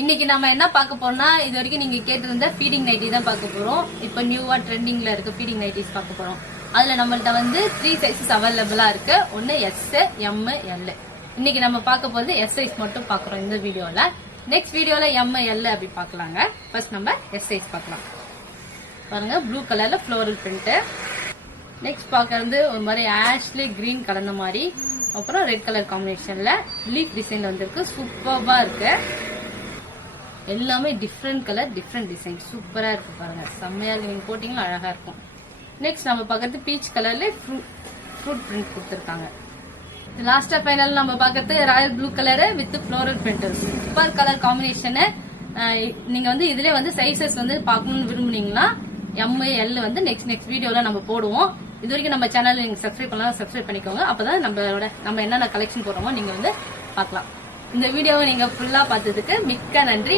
இன்னைக்கு நம்ம என்ன பார்க்க போறோம்னா, இது வரைக்கும் நீங்க கேட்டிருந்த ஃபீடிங் நைட்டி தான் பார்க்க போறோம். இப்ப நியூவா ட்ரெண்டிங்ல இருக்க ஃபீடிங் நைட்டிஸ் பார்க்க போறோம். அதுல நம்மள்ட்ட வந்து 3 சைஸஸ் அவைலபிளா இருக்கு. ஒன்னு எஸ், எம், எல். இன்னைக்கு நம்ம பார்க்க போறது எஸ் சைஸ் மட்டும் பாக்குறோம் இந்த வீடியோல. நெக்ஸ்ட் வீடியோல எம், எல் அப்படி பாக்கலாங்க. ஃபர்ஸ்ட் நம்ம எஸ் சைஸ் பார்க்கலாம். பாருங்க, ப்ளூ கலர்ல ஃப்ளோரல் பிரிண்ட். நெக்ஸ்ட் பாக்குறது ஒரு மாதிரி ஆஷ்லி கிரீன் கலந்த மாதிரி, அப்புறம் ரெட் கலர் காம்பினேஷன்ல லீஃப் டிசைன் வந்திருக்கு. சூப்பர்பா இருக்கு. எல்லாமே டிஃப்ரெண்ட் கலர், டிஃப்ரெண்ட் டிசைன். சூப்பரா இருக்கு பாருங்க, செம்மையா இருக்கு. நீங்க போட்டீங்கன்னா அழகா இருக்கும். நெக்ஸ்ட் நம்ம பாக்குறது பீச் கலர்ல ஃப்ரூட் பிரிண்ட் கொடுத்திருக்காங்க. லாஸ்டா ஃபைனல் நம்ம பாக்குறது Royal blue colour with floral print. Super colour combination. நீங்க வந்து இதுல வந்து சைசஸ் வந்து பாக்கணும்னு விரும்புனீங்கன்னா எம், எல் வந்து நெக்ஸ்ட் வீடியோல நம்ம போடுவோம். இது வரைக்கும் நம்ம சேனல் நீங்க சப்ஸ்கிரைப் பண்ணலாம், சப்ஸ்கிரைப் பண்ணிக்கோங்க. அப்பதான் நம்ம என்னென்ன கலெக்ஷன் போடுறோமோ நீங்க வந்து பார்க்கலாம். இந்த வீடியோவை நீங்க ஃபுல்லா பார்த்ததுக்கு மிக்க நன்றி.